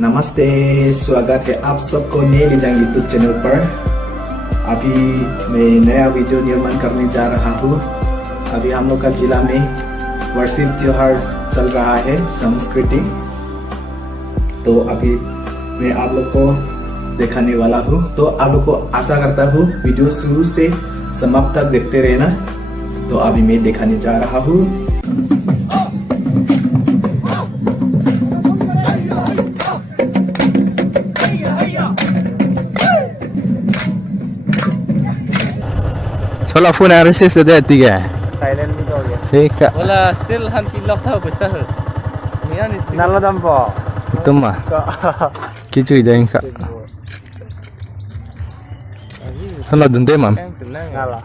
नमस्ते, स्वागत है आप सबको नए निजांग यूट्यूब चैनल पर। अभी मैं नया वीडियो निर्माण करने जा रहा हूँ। अभी हम लोग का जिला में वर्षिप त्योहार चल रहा है, संस्कृति। तो अभी मैं आप लोग को दिखाने वाला हूँ। तो आप लोग को आशा करता हूँ वीडियो शुरू से समाप्त तक देखते रहना। तो अभी मैं दिखाने जा रहा हूँ। Soalnya phone harus sudah tiga. Silent gitu aja. ठीक है। Wala sil hanti lock tau besar. Niya ni sil. Nala dampo. Itu mah. Kicu ida ingka. Soalnya dende mam. Nala.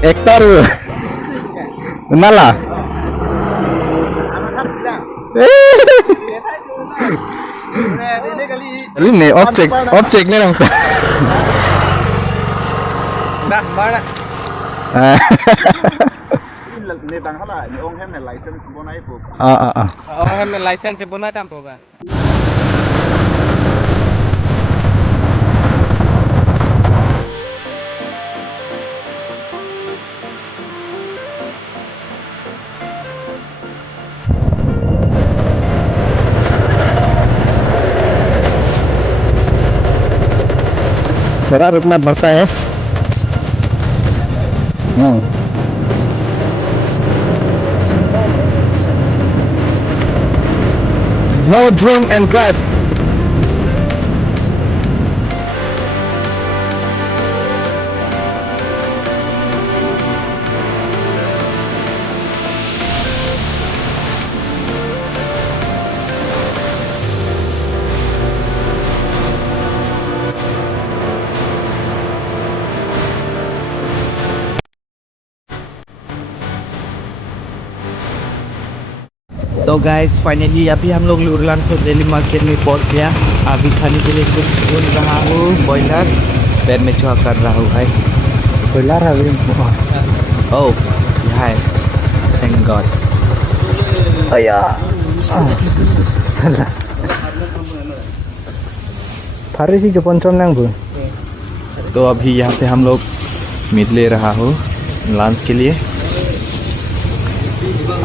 Ektor. Nala. Ini objek ni orang. Dah, mana? Ni tang hala, ni ong hem license bonai pu. Oh, hem license pun ada tampo ba. Thora rukmat bangsa ya. No drink and drive. Guys finally अभी हम लोग लुरलानपुर daily market में पहुंच गया। अभी खाने के लिए कुछ बोल रहा हूँ। बॉयलर पैर में चुहा कर रहा हूँ भाई। बॉयलर है ओह यहाँ है थैंक गॉड। अया फारसी जो पंचम नांग। तो अभी यहाँ से हम लोग मीट ले रहा हूँ लंच के लिए।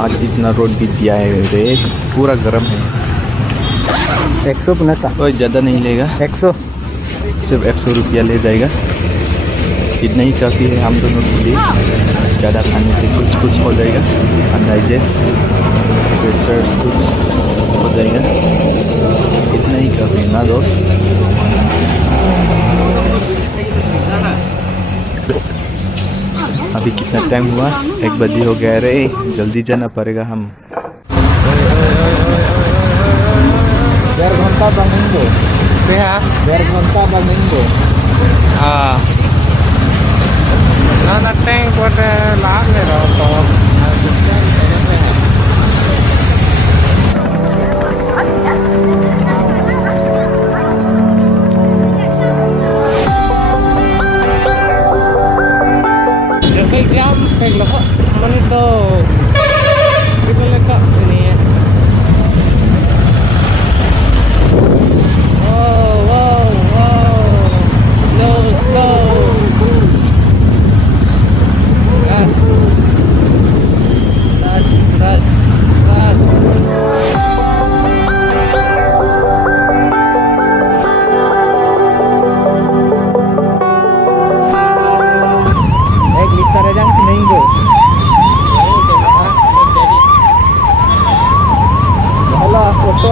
आज इतना रोड भी दिया है रे, पूरा गर्म है। 100 बनता कोई ज़्यादा नहीं लेगा। 100 सिर्फ 100 रुपया ले जाएगा। इतना ही काफ़ी है हम दोनों के लिए। ज़्यादा खाने से कुछ हो जाएगा, अनडाइजेस्ट प्रेशर कुछ हो जाएगा। इतना ही काफ़ी ना दोस्त। अभी कितना टाइम हुआ? 1 बजे हो गया रे, जल्दी जाना पड़ेगा हम। 1.5 घंटा बनेंगे। 1.5 घंटा बनेंगे। हाँ ना टैंक पर लाभ ले रहा तो jam kayak lo kok menito kita letak ini ya. Wow slow gas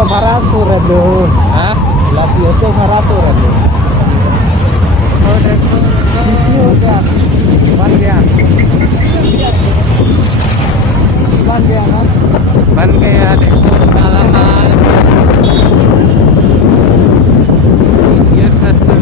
barato rado. Hah? Lagi itu barato rado. Oh, itu kan. Ban gaya. Ban gaya देखो alamat. ये रास्ता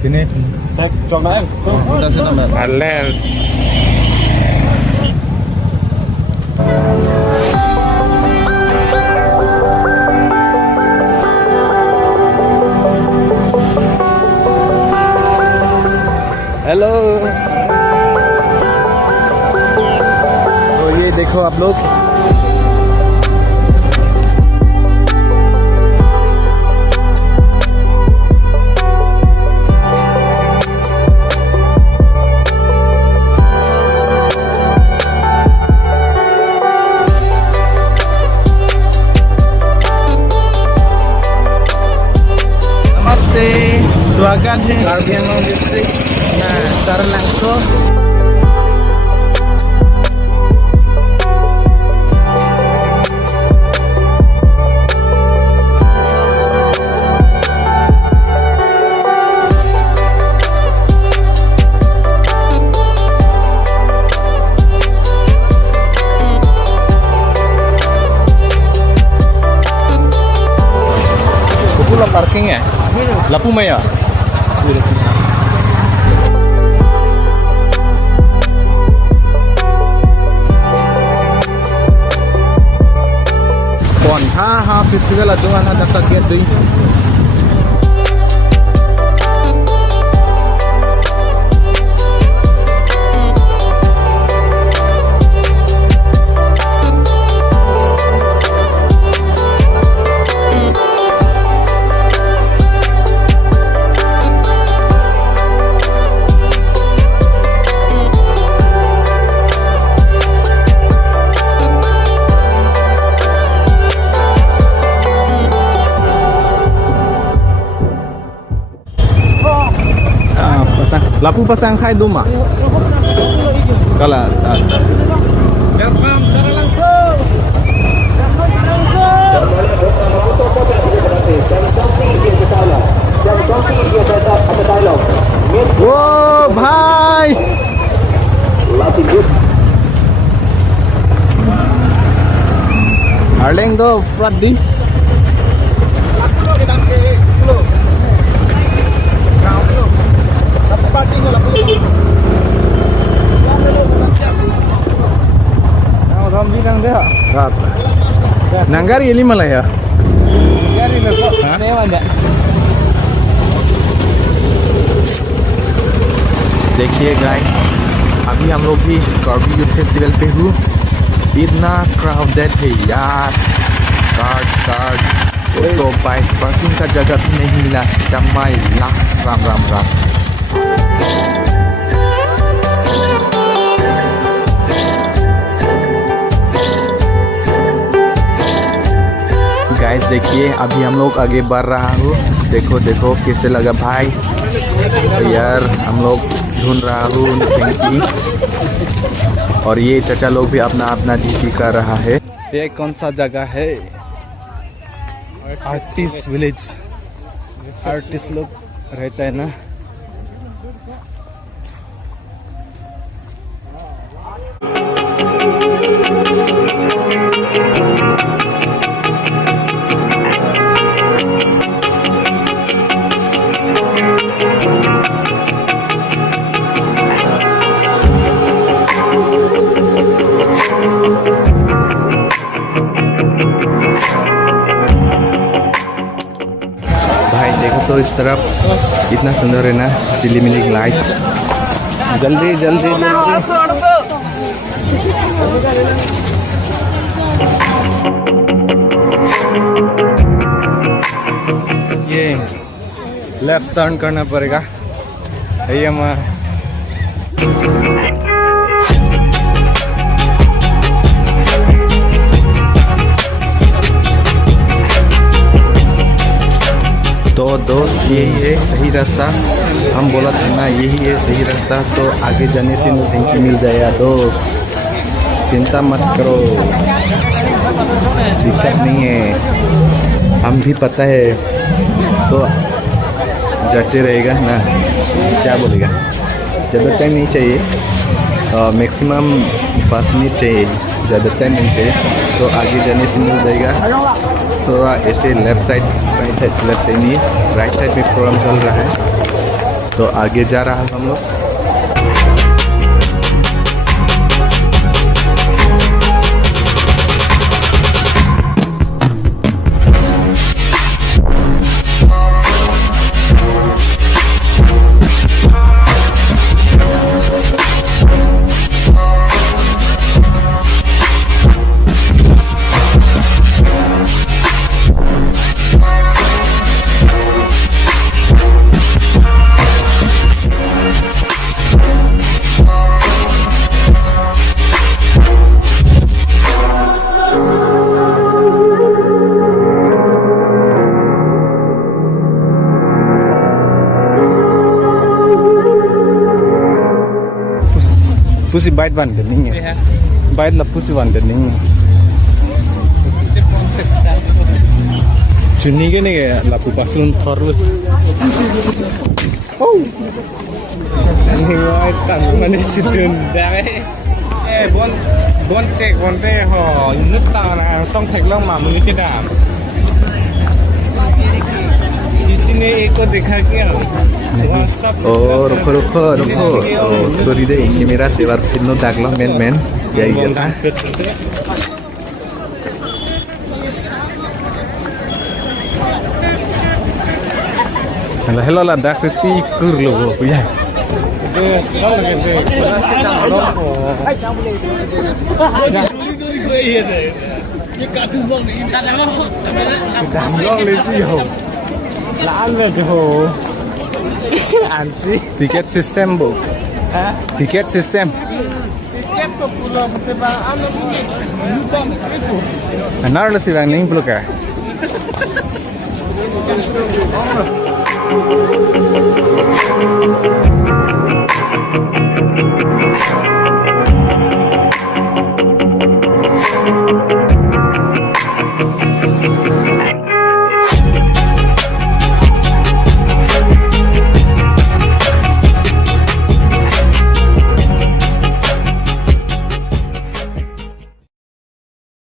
Gini, saya coba Balance. Hello. तो ये देखो आप लोग, स्वागत है Karbi Anglong district. Nah, secara langsung pulang parking ya? Lapu Maya. Pon ha festival adungan ada sakit deh. Lapu pasang khai duma. Kala. Wow, bhai. Arling do Freddy. Nanggari ini malah ya. देखिए guys, अभी हम लोग भी Karbi youth festival पे हूँ। इतना crowded है यार, कार्ड तो बाइक पार्किंग का जगह भी नहीं मिला। जमाई ला राम राम राम। गाइस देखिए, अभी हम लोग आगे बढ़ रहा हूँ। देखो देखो कैसे लगा भाई। तो यार हम लोग ढूंढ रहा हूँ थैंकी, और ये चाचा लोग भी अपना अपना ड्यूटी कर रहा है। ये कौन सा जगह है? Artist village. आर्टिस्ट लोग रहता है ना। भाई देखो तो इस तरफ इतना सुंदर है ना, चिली-मिली लाइट। जल्दी जल्दी ये लेफ्ट टर्न करना पड़ेगा। ये हम तो दोस्त यही है सही रास्ता। हम बोला था ना यही है सही रास्ता, तो आगे जाने से थैंक यू मिल जाएगा दोस्त, चिंता मत करो, दिक्कत नहीं है, हम भी पता है। तो जाते रहेगा ना, क्या बोलेगा, ज़्यादा टाइम नहीं चाहिए, मैक्सिमम 5 मिनट चाहिए, ज़्यादा टाइम नहीं चाहिए। तो आगे जाने से मिल जाएगा। थोड़ा ऐसे लेफ्ट साइड लेफ्ट साइड नहीं, राइट साइड में प्रोग्राम चल रहा है, तो आगे जा रहा है हम लोग। Pussy bite one the ning. Bite la pussy one the ning. Chunni ke ne la pupasun thorlu. Oh. Ni wai tan mane chitun dai. Bon check one day ho nứt ta na xong thạch long mà mình cái đàm. इसने एक को देखा क्या Oh, ruko. Oh, sorry deh, ini merah tewar pino daglo men. Ya iya. Hello lah dak seti kur lo punya. Tiket system bu. Tiket system. Anar lo sih bang ning peluk ya.